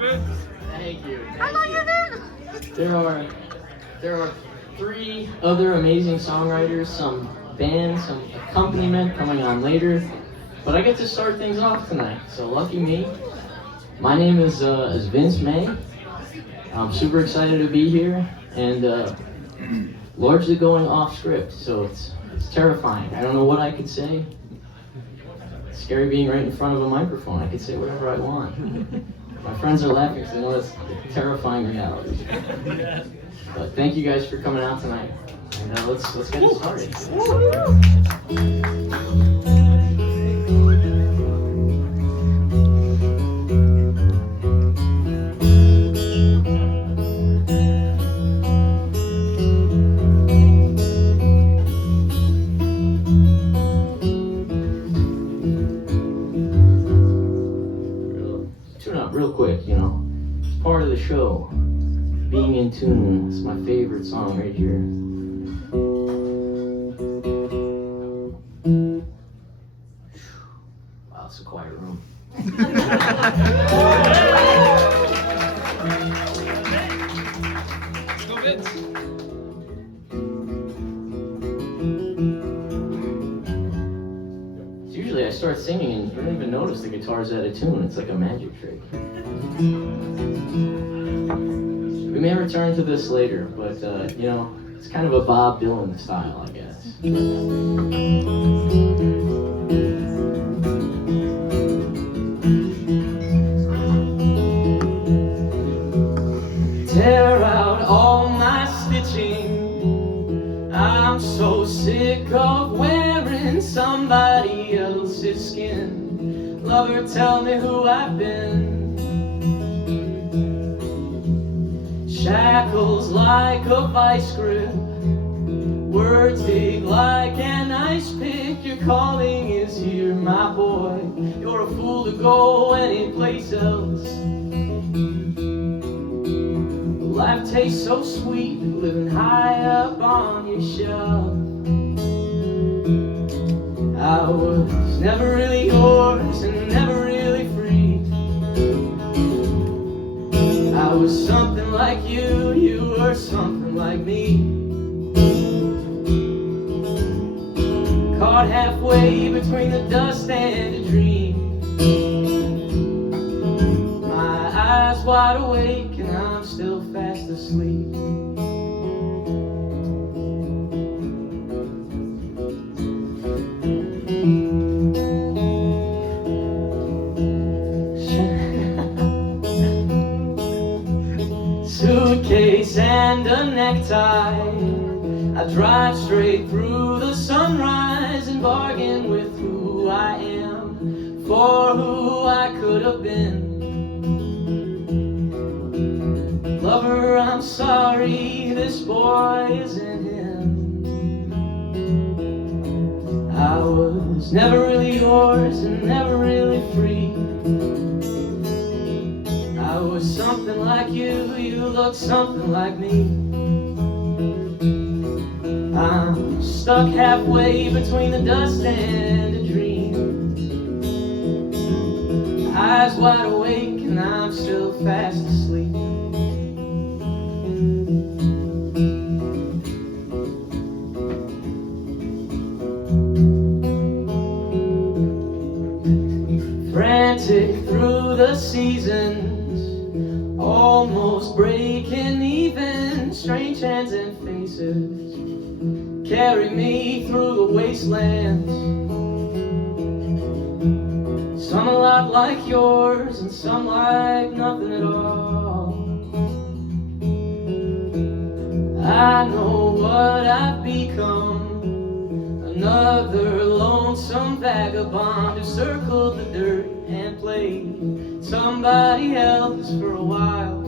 Thank you. There are three other amazing songwriters, some band, some accompaniment coming on later, but I get to start things off tonight, so lucky me. My name is Vince May. I'm super excited to be here, and largely going off script, so it's terrifying. I don't know what I could say. It's scary being right in front of a microphone. I could say whatever I want. My friends are laughing because they know it's a terrifying reality. But thank you guys for coming out tonight. And let's get it started. Tune up real quick, you know. It's part of the show. Being in tune is my favorite song right here. Wow, it's a quiet room. Usually I start singing and you don't even notice the guitar's out of tune. It's like a magic trick. We may return to this later, but you know, it's kind of a Bob Dylan style, I guess. Tear out all my stitching. I'm so sick of wearing somebody else's skin. Lover, tell me who I've been. Shackles like a vice grip, words dig like an ice pick. Your calling is here, my boy. You're a fool to go anyplace else. Life tastes so sweet, living high up on your shelf. I was never really yours and never really free. I was something like you, you were something like me. Caught halfway between the dust and a dream. My eyes wide awake and I'm still fast asleep. Suitcase and a necktie, I drive straight through the sunrise and bargain with who I am for who I could have been. Lover, I'm sorry, this boy isn't him. I was never really yours and never really free. I was something like you, you look something like me. I'm stuck halfway between the dust and a dream. Eyes wide awake and I'm still fast asleep. Frantic through the seasons, almost breaking even. Strange hands and faces carry me through the wastelands. Some a lot like yours and some like nothing at all. I know what I've become, another lonesome vagabond who circled the dirt and played somebody else for a while.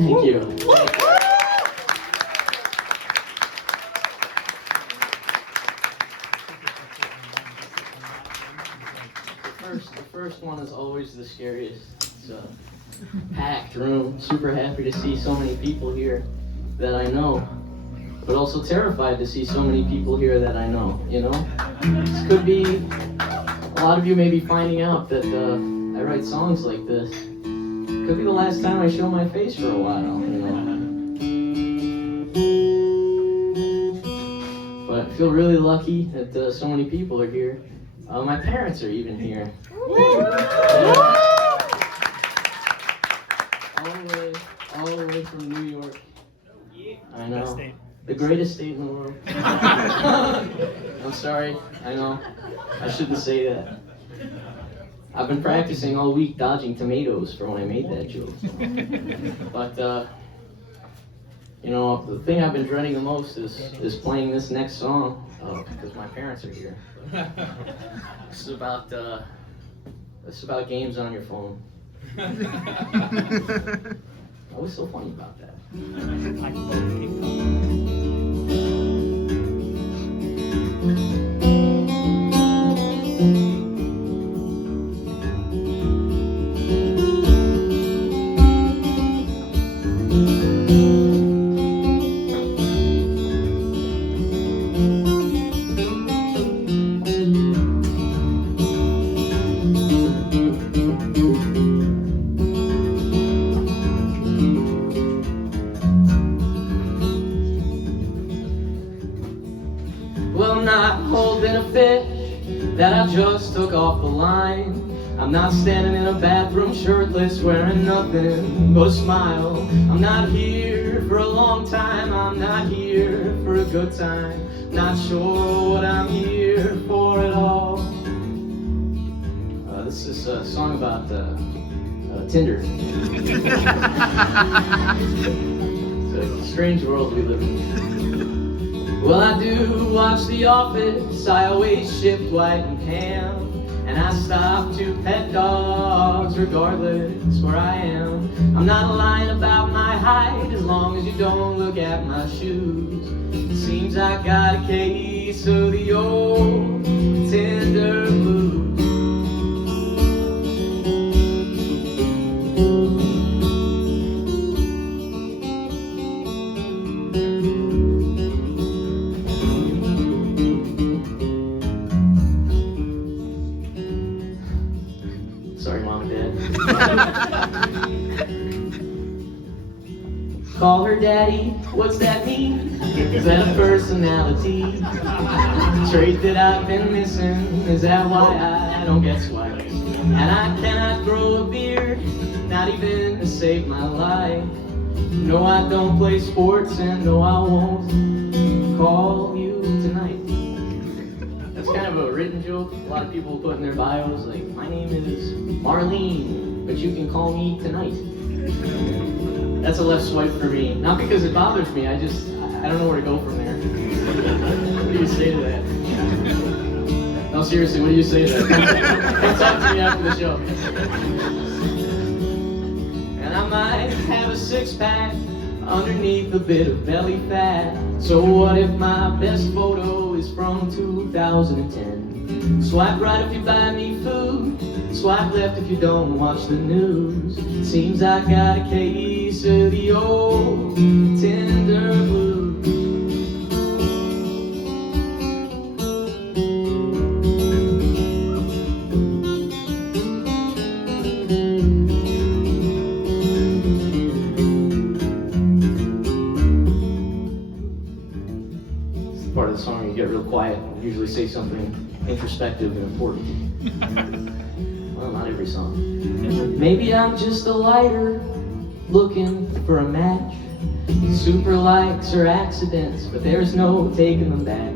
Thank you. The first one is always the scariest. It's packed room. Super happy to see so many people here that I know, but also terrified to see so many people here that I know, you know? This could be, a lot of you may be finding out that I write songs like this. Could be the last time I show my face for a while, you know? But I feel really lucky that so many people are here. My parents are even here. All the way from New York. I know. The greatest state in the world. I'm sorry, I know. I shouldn't say that. I've been practicing all week dodging tomatoes for when I made that joke. But, you know, the thing I've been dreading the most is playing this next song because my parents are here. This is about games on your phone. What's so funny about that? Well, I'm not holding a fish that I just took off the line. I'm not standing in a bathroom shirtless wearing nothing but a smile. I'm not here for a long time, I'm not here for a good time. Not sure what I'm here for at all. This is a song about Tinder. It's a strange world we live in. Well, I do watch The Office, I always ship Dwight and Pam. And I stop to pet dogs regardless where I am. I'm not lying about my height as long as you don't look at my shoes. It seems I got a case of the old Tinder Blues. Sorry, Mom and Dad. Call her daddy, what's that mean? Is that a personality? Trait that I've been missing, is that why I don't get swiped? And I cannot grow a beard, not even to save my life. No, I don't play sports, and no, I won't call you tonight. That's kind of a written joke. A lot of people put in their bios, like, my name is Marlene, but you can call me tonight. That's a left swipe for me. Not because it bothers me, I don't know where to go from there. What do you say to that? No, seriously, what do you say to that? Come talk to me after the show. And I might have a six-pack underneath a bit of belly fat. So what if my best photo is from 2010? Swipe right if you buy me food, swipe left if you don't watch the news. Seems I got a case of the old Tinder Blues. Part of the song you get real quiet and usually say something introspective and important. Well, not every song. Maybe I'm just a lighter looking for a match. Super likes or accidents, but there's no taking them back.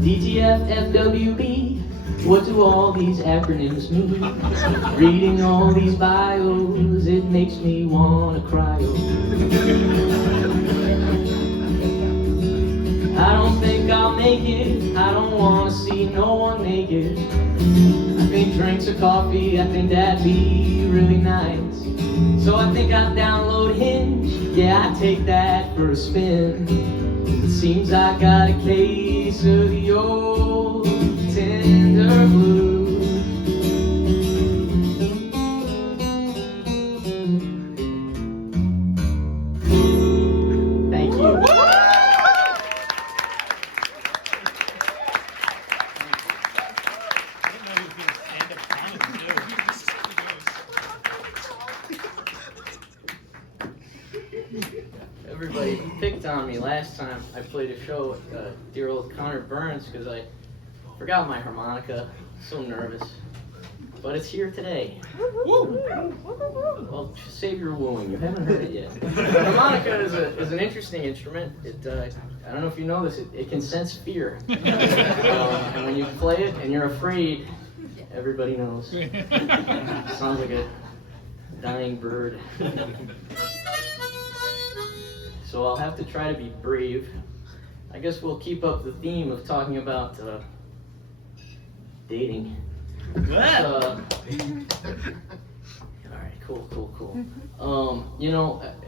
DTF, FWB, what do all these acronyms mean? Reading all these bios, it makes me wanna cry. I don't think I'll make it, I don't wanna see no one naked. I think drinks or coffee, I think that'd be really nice. So I think I'd download Hinge, yeah, I'd take that for a spin. It seems I got a case of the old Tinder Blues. everybody picked on me last time I played a show with dear old Connor Burns because I forgot my harmonica. So nervous. But it's here today. Well, save your wooing. You haven't heard it yet. Harmonica is an interesting instrument. I don't know if you know this. It can sense fear. And when you play it and you're afraid, everybody knows. Sounds like a dying bird. So I'll have to try to be brave. I guess we'll keep up the theme of talking about dating. Alright, cool.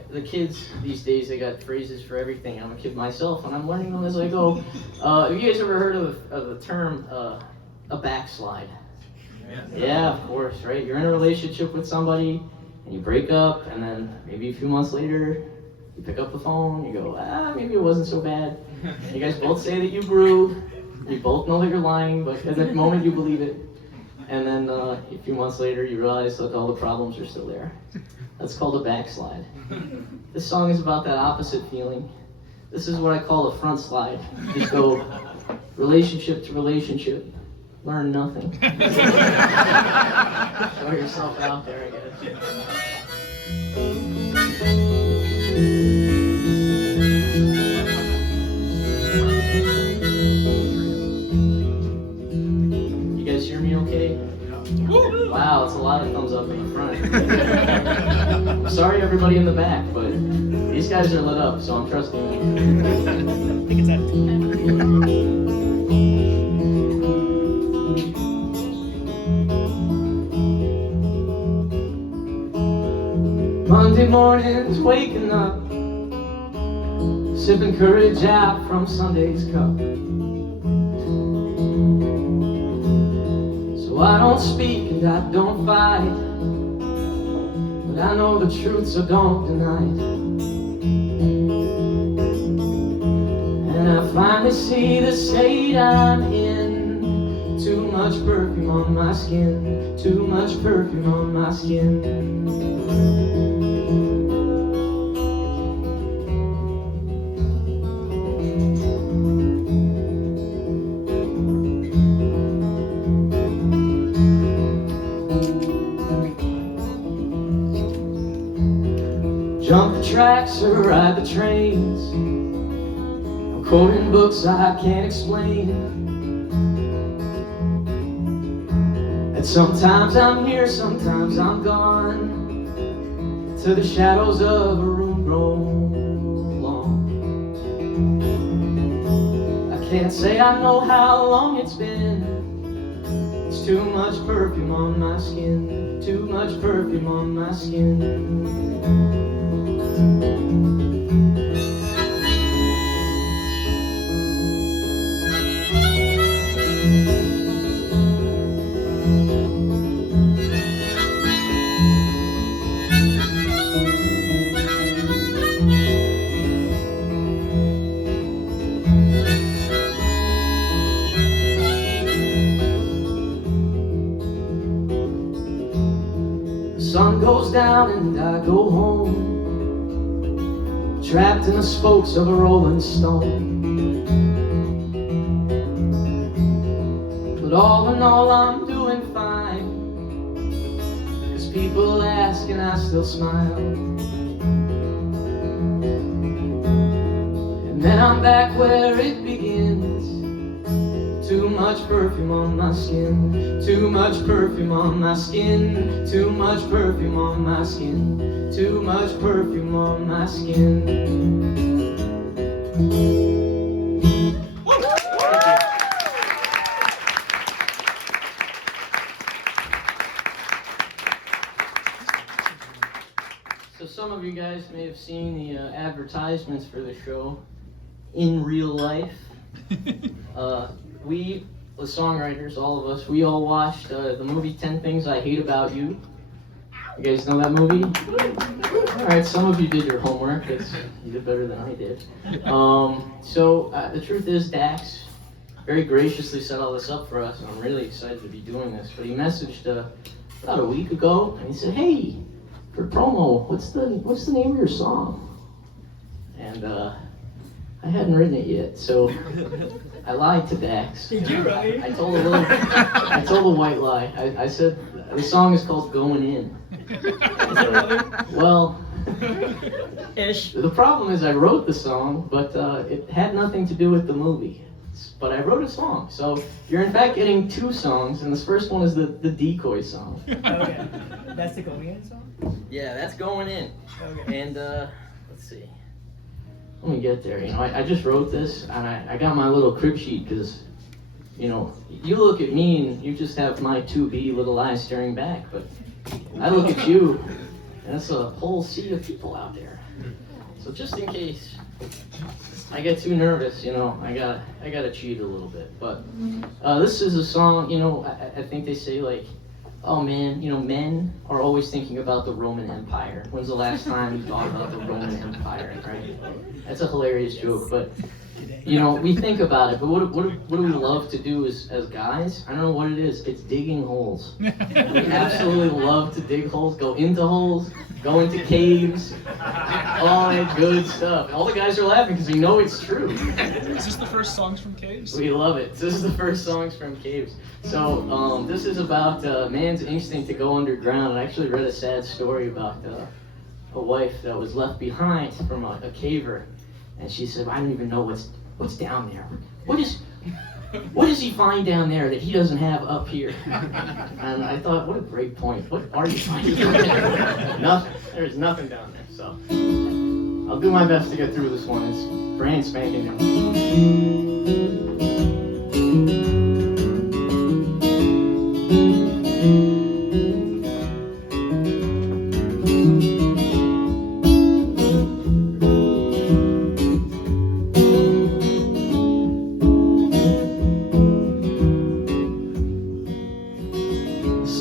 The kids these days, they got phrases for everything. I'm a kid myself, and I'm learning them as I go. Have you guys ever heard of the term a backslide? Yeah, of course, right? You're in a relationship with somebody, and you break up, and then maybe a few months later, you pick up the phone, you go, maybe it wasn't so bad. And you guys both say that you grew, you both know that you're lying, but at the moment you believe it. And then a few months later, you realize, look, all the problems are still there. That's called a backslide. This song is about that opposite feeling. This is what I call a front slide. You just go relationship to relationship, learn nothing. Show yourself out there, I guess. Okay? Wow, it's a lot of thumbs up in the front. Sorry everybody in the back, but these guys are lit up, so I'm trusting you. I think it's that. Monday mornings waking up, sipping courage out from Sunday's cup. So I don't speak and I don't fight, but I know the truth, so don't deny it. And I finally see the state I'm in. Too much perfume on my skin, too much perfume on my skin. Jump the tracks or ride the trains, I'm quoting books I can't explain. And sometimes I'm here, sometimes I'm gone, to the shadows of a room grown long. I can't say I know how long it's been. It's too much perfume on my skin, too much perfume on my skin. The sun goes down and I go home, trapped in the spokes of a rolling stone. But all in all I'm doing fine, 'cause people ask and I still smile. And then I'm back where it begins. Too much perfume on my skin, too much perfume on my skin, too much perfume on my skin, too much perfume on my skin. So some of you guys may have seen the advertisements for the show in real life. We, the songwriters, all of us, we all watched the movie 10 Things I Hate About You. You guys know that movie? Alright, some of you did your homework. You did better than I did. So the truth is, Dax very graciously set all this up for us, and I'm really excited to be doing this. But he messaged about a week ago, and he said, "Hey, for promo, what's the name of your song?" and I hadn't written it yet, so I lied to Dax. Did you really? I told a white lie. I said the song is called "Goin In." Is it really? Well, Ish. the problem is I wrote the song, but it had nothing to do with the movie. But I wrote a song, so you're in fact getting two songs, and this first one is the decoy song. Okay. That's the Goin In song? Yeah, that's "Goin In." Okay. And let's see. Let me get there. I just wrote this, and I got my little crib sheet because, you look at me and you just have my 2B little eyes staring back, but I look at you, and it's a whole sea of people out there. So just in case I get too nervous, I gotta cheat a little bit. But this is a song, I think they say like, oh man, men are always thinking about the Roman Empire. When's the last time you thought about the Roman Empire, right? That's a hilarious joke, but we think about it, but what do we love to do as guys? I don't know what it is. It's digging holes. We absolutely love to dig holes, go into holes, go into caves, all that good stuff. All the guys are laughing because we know it's true. Is this the first songs from Caves? We love it. This is the first songs from Caves. So this is about man's instinct to go underground. I actually read a sad story about a wife that was left behind from a caver. And she said, I don't even know what's down there. What does he find down there that he doesn't have up here? And I thought, what a great point. What are you finding down there? Nothing. There's nothing down there. So I'll do my best to get through this one. It's brand spanking new.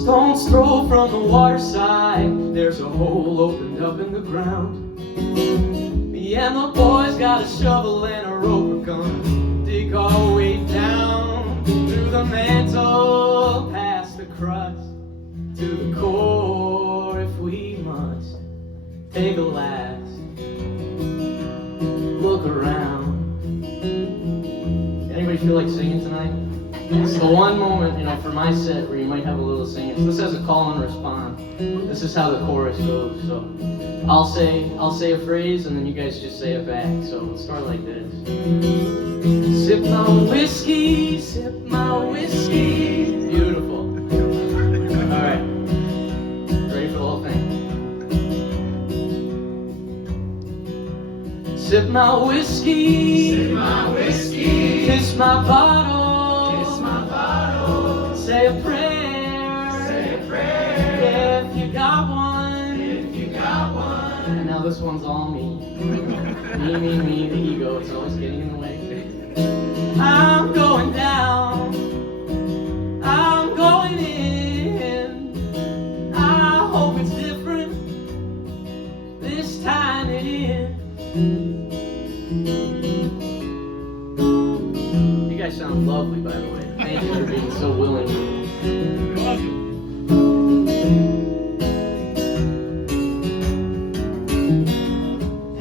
Stone's throw from the water side, there's a hole opened up in the ground. Me and the boys got a shovel and a rope, we're gonna dig our way down through the mantle, past the crust, to the core if we must. Take a last look around. Anybody feel like singing tonight? It's the one moment, for my set where you might have a little singing. So this has a call and response. This is how the chorus goes. So I'll say a phrase and then you guys just say it back. So let's start like this. Sip my whiskey, sip my whiskey. Beautiful. All right. Ready for the whole thing? Sip my whiskey, sip my whiskey. Kiss my bottle. Say a prayer, if you got one, And now this one's all me. Me, the ego, it's always getting in the way. I'm going down, I'm going in. I hope it's different, this time it is. You guys sound lovely, by the way. Thank you for being so willing. Love you.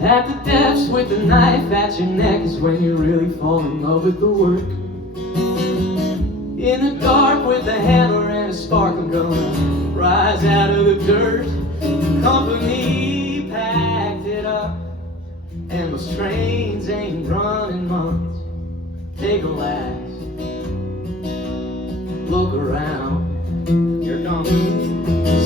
At the depths with the knife at your neck is when you really fall in love with the work. In the dark with a hammer and a spark, I'm gonna rise out of the dirt. Company packed it up, and those trains ain't running months. Take a last look around. Here it comes.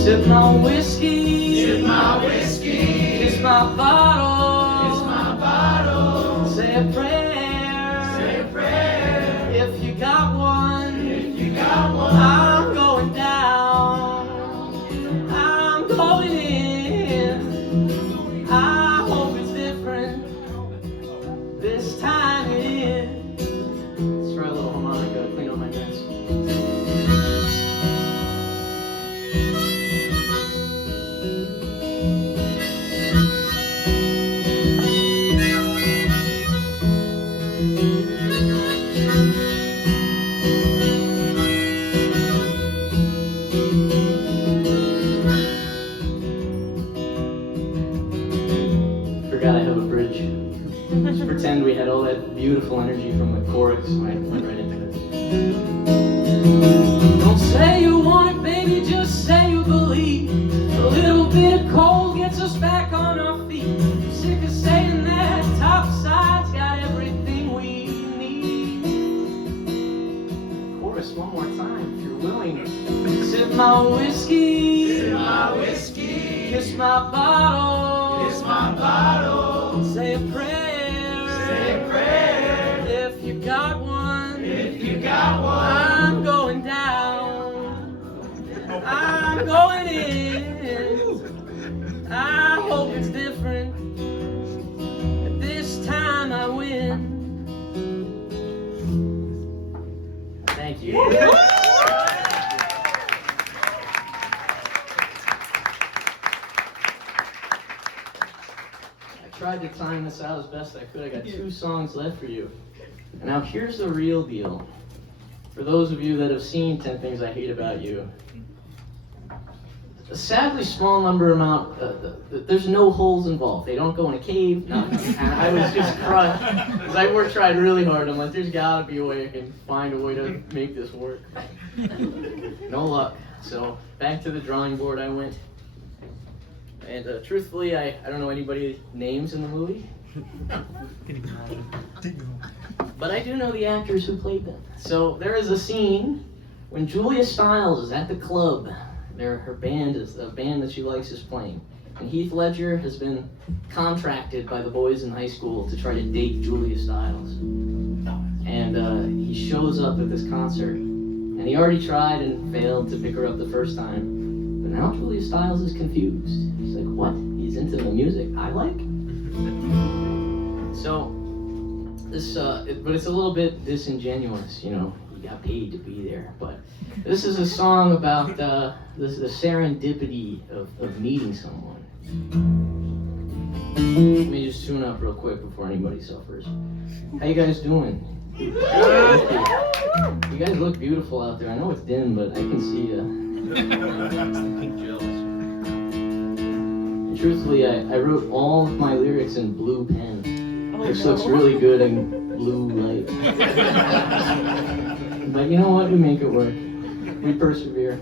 Sip my whiskey, Sip my whiskey, kiss my bottle, kiss my bottle, say a prayer, say a prayer, if you got one, if you got one. I'm going down, I'm going in. I hope it's different, this time it is. Let's try a little harmonica, clean up my mess. Forgot I have a bridge. Just pretend we had all that beautiful energy from the chorus. I went right into it. Don't say you want it, baby, just say you believe. A little bit of cold gets us back on our feet. I'm sick of saying that top side's got everything we need. Chorus one more time, if you're willing. Sip my whiskey, Sip my whiskey, kiss my bottle, kiss my bottle, say a prayer, say a prayer, if you got one, if you got one. I'm going down, I'm going in. I hope it's different, this time I win. Thank you. I tried to time this out as best I could. I got 2 songs left for you. And now here's the real deal. For those of you that have seen 10 Things I Hate About You, a sadly small there's no holes involved. They don't go in a cave, nothing. And I was just crushed, because I tried really hard. I'm like, there's gotta be a way I can find a way to make this work. No luck. So back to the drawing board I went. And truthfully, I don't know anybody's names in the movie. But I do know the actors who played them. So there is a scene when Julia Stiles is at the club. Her band is a band that she likes is playing. And Heath Ledger has been contracted by the boys in high school to try to date Julia Stiles. And he shows up at this concert. And he already tried and failed to pick her up the first time. But now Julia Stiles is confused. She's like, what? He's into the music I like? So, this, but it's a little bit disingenuous, you know. You got paid to be there. But this is a song about the serendipity of meeting someone. Let me just tune up real quick before anybody suffers. How you guys doing? You guys look beautiful out there. I know it's dim, but I can see you. I'm jealous. And truthfully, I wrote all of my lyrics in blue pen. This looks really good in blue light. But you know what? We make it work. We persevere.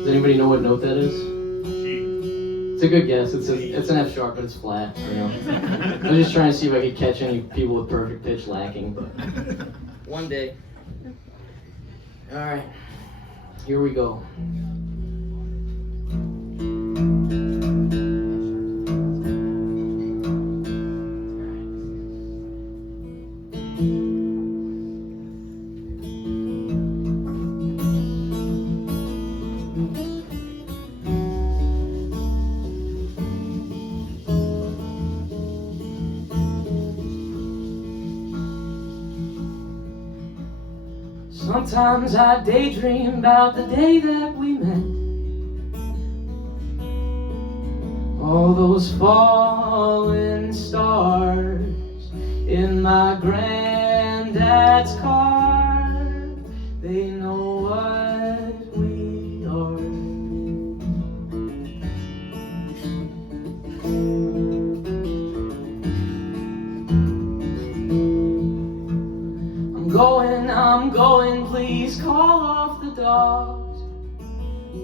Does anybody know what note that is? It's a good guess. It's an F sharp, but it's flat. You know. I was just trying to see if I could catch any people with perfect pitch lacking, but one day. All right, here we go. Sometimes I daydream about the day that we met. All those falling stars in my granddad's car. They know what we are. I'm going, please call off the dogs.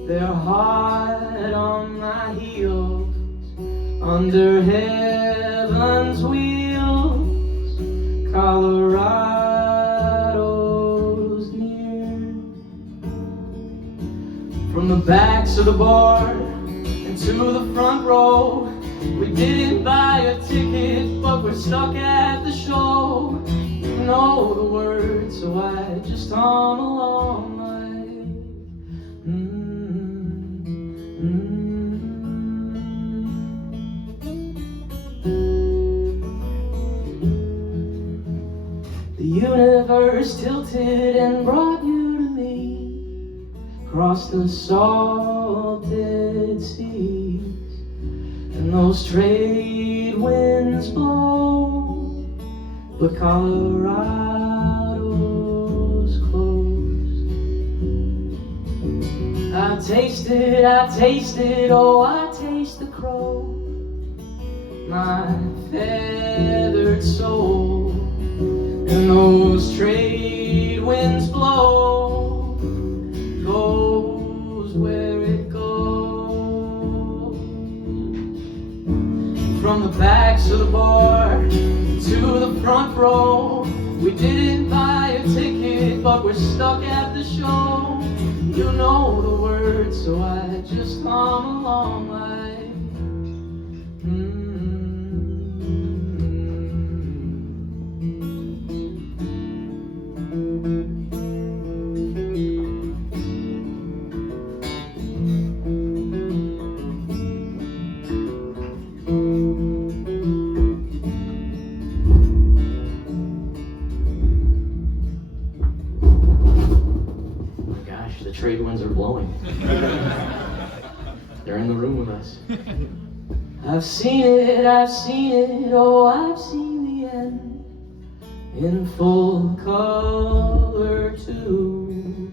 They're hard on my heels, under heaven's wheels. Colorado's near. From the backs of the bar and to the front row, we didn't buy a ticket, but we're stuck at the show. You know the words, so I just hum along like The universe tilted and brought you to me, across the salted seas, and those trade winds blow, but Colorado's closed. I I tasted, oh, I taste the crow, my feathered soul, and those trade winds blow, goes where it goes. From the backs of the bar to the front row, we didn't buy a ticket, but we're stuck at the show. You know the words, so I just hum along like the trade winds are blowing. They're in the room with us. I've seen it, oh, I've seen the end in full color too.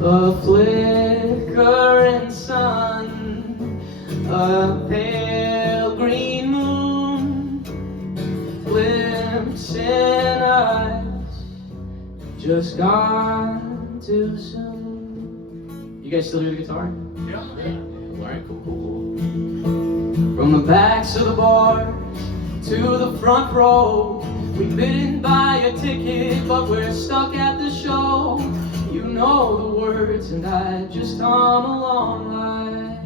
A flickering sun, a pale green moon, glimpse in eyes, just gone too soon. You guys still hear the guitar? Yeah. Alright, cool. From the backs of the bars to the front row, we didn't buy a ticket, but we're stuck at the show. You know the words, and I just hum along like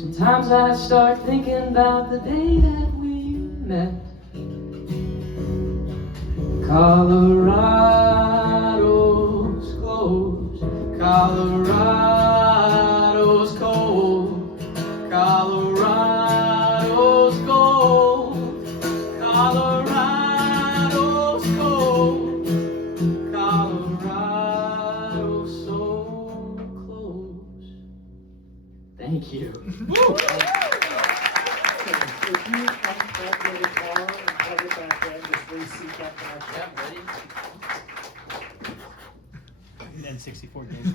Sometimes I start thinking about the day that we met. Colorado's closed, Colorado's cold, Colorado's cold, Colorado's cold, Colorado's so close. Thank you. If you unplug your guitar and plug it back in, just reseat that connection. Yeah, ready? And then 64 days.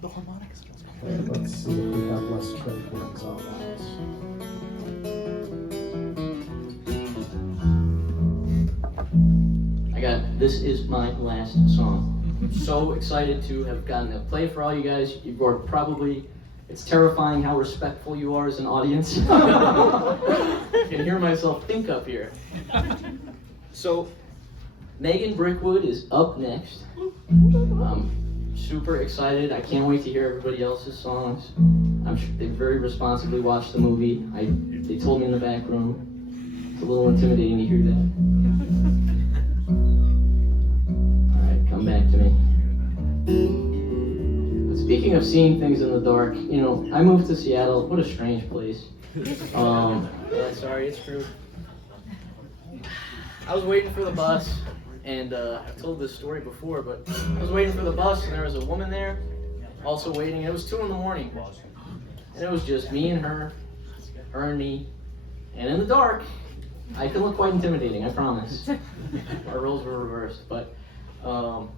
The harmonics. Okay, let's see if we have less trade winds on that. I got This Is My Last Song. I'm so excited to have gotten to play for all you guys. You are probably, it's terrifying how respectful you are as an audience. I can hear myself think up here. So, Megan Brickwood is up next. I'm super excited. I can't wait to hear everybody else's songs. I'm sure they very responsibly watched the movie. They told me in the back room. It's a little intimidating to hear that. Alright, come back to me. But speaking of seeing things in the dark, you know, I moved to Seattle. What a strange place. Yeah, sorry, it's true. I was waiting for the bus, and I've told this story before, but I was waiting for the bus, and there was a woman there, also waiting. It was 2 in the morning, and it was just me and her and me, and in the dark, I can look quite intimidating, I promise. Our roles were reversed, but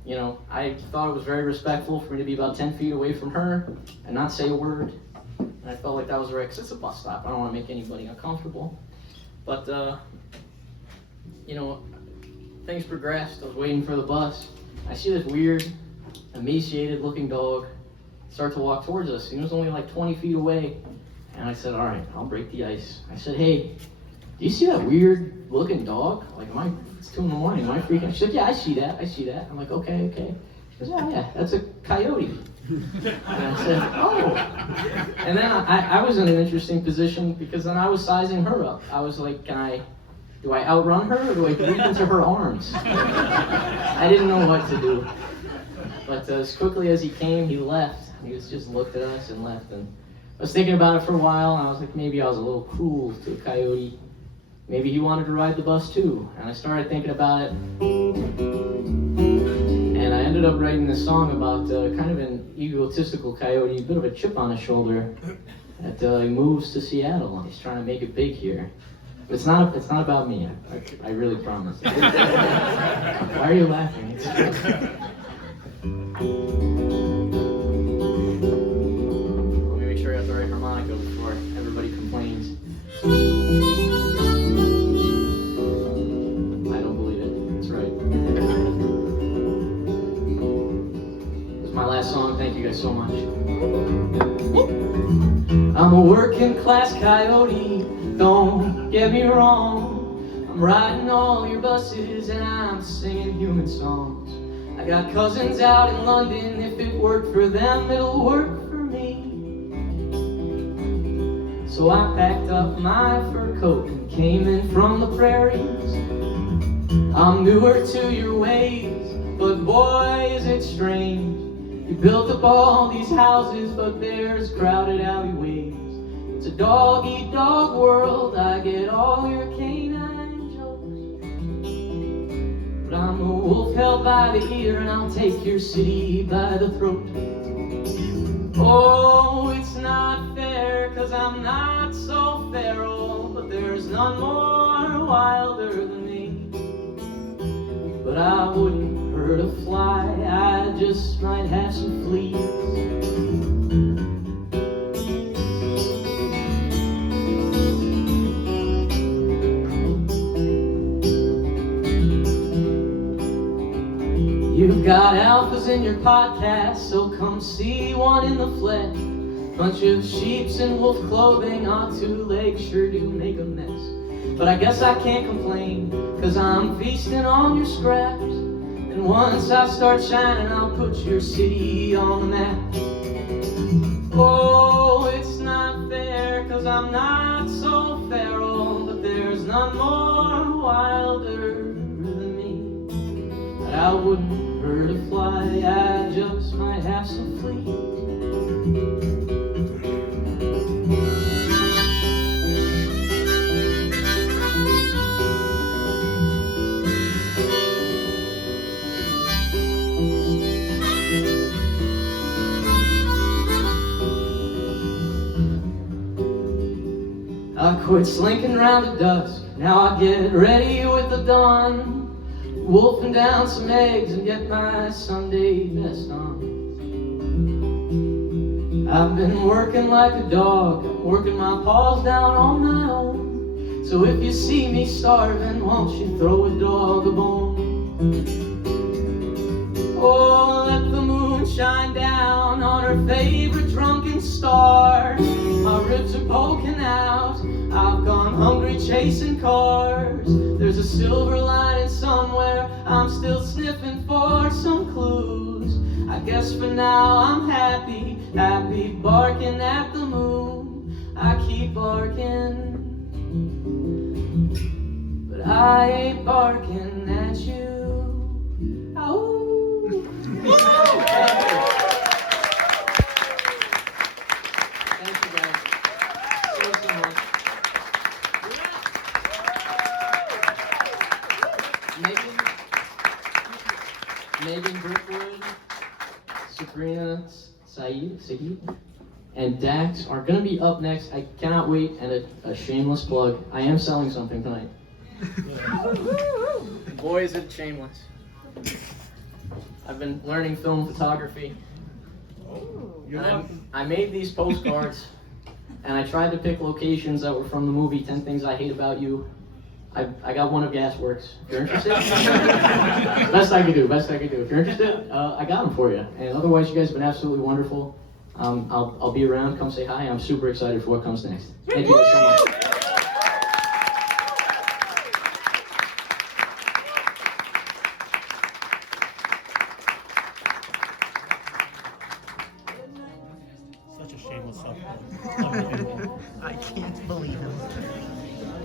you know, I thought it was very respectful for me to be about 10 feet away from her and not say a word. And I felt like that was right, because it's a bus stop. I don't want to make anybody uncomfortable. But, you know, things progressed. I was waiting for the bus. I see this weird, emaciated looking dog start to walk towards us. He was only like 20 feet away. And I said, all right, I'll break the ice. I said, hey, do you see that weird looking dog? Like, it's 2 in the morning, am I freaking out? She said, yeah, I see that. I'm like, okay. She goes, yeah, that's a coyote. And I said, oh. And then I was in an interesting position, because then I was sizing her up. I was like, do I outrun her, or do I leap into her arms? I didn't know what to do. But as quickly as he came, he left. He just looked at us and left. And I was thinking about it for a while, and I was like, maybe I was a little cruel to a coyote. Maybe he wanted to ride the bus too. And I started thinking about it. And I ended up writing this song about kind of an egotistical coyote, a bit of a chip on his shoulder, that he moves to Seattle. He's trying to make it big here. It's not about me. I really promise. Why are you laughing? Let me make sure I got the right harmonica before everybody complains. I don't believe it. That's right. This is my last song. Thank you guys so much. I'm a working class coyote, don't get me wrong. I'm riding all your buses and I'm singing human songs. I got cousins out in London, if it worked for them, it'll work for me. So I packed up my fur coat and came in from the prairies. I'm newer to your ways, but boy is it strange. You built up all these houses, but there's crowded alleyways. It's a dog-eat-dog world, I get all your canine jokes. But I'm a wolf held by the ear, and I'll take your city by the throat. Oh, it's not fair, 'cause I'm not so feral, but there's none more wilder than me. But I wouldn't hurt a fly, I just might have some fleas. You've got alphas in your podcast, so come see one in the flesh. Bunch of sheeps in wolf clothing, our two legs sure do make a mess. But I guess I can't complain, 'cause I'm feasting on your scraps. And once I start shining, I'll put your city on the map. Oh, it's not fair, 'cause I'm not so feral, but there's none more wilder than me. But I wouldn't hurt a fly, I just might have some fleas. I quit slinking round at dusk, now I get ready with the dawn. Wolfing down some eggs and get my Sunday best on. I've been working like a dog, working my paws down on my own. So if you see me starving, won't you throw a dog a bone? Oh, let the moon shine down on her favorite drunken star. My ribs are poking out, I've gone hungry chasing cars. There's a silver lining somewhere, I'm still sniffing for some clues. I guess for now I'm happy, happy barking at the moon. I keep barking, but I ain't barking at you. Ow. Thank you guys so much. Megan Brookwood, Sabrina Saeed, and Dax are going to be up next. I cannot wait, and a shameless plug. I am selling something tonight. Boy, is it shameless. I've been learning film photography. I made these postcards, and I tried to pick locations that were from the movie 10 Things I Hate About You. I got one of Gasworks. If you're interested, best I could do. If you're interested, I got them for you. And otherwise, you guys have been absolutely wonderful. I'll be around. Come say hi. I'm super excited for what comes next. Thank you guys so much. Such a shameless self-plug. I can't believe it.